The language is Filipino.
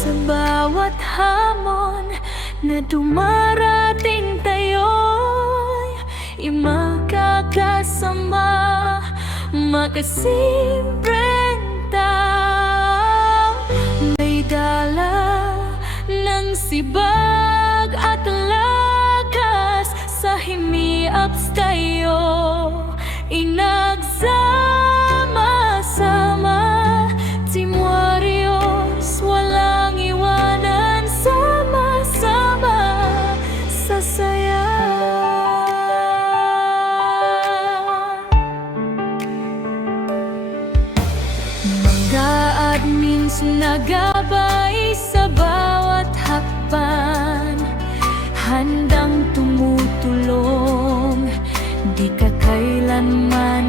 Sa bawat hamon na dumarating tayo'y magkakasama, makasimpleng tao. May dala ng sibag at lakas, sa himiaps tayo inagsama-sama. Team Warriors, walang iwanan, sama-sama sa saya. Mga admins na gabay sa bawat hakbang, handang tumutulong, di ka kailanman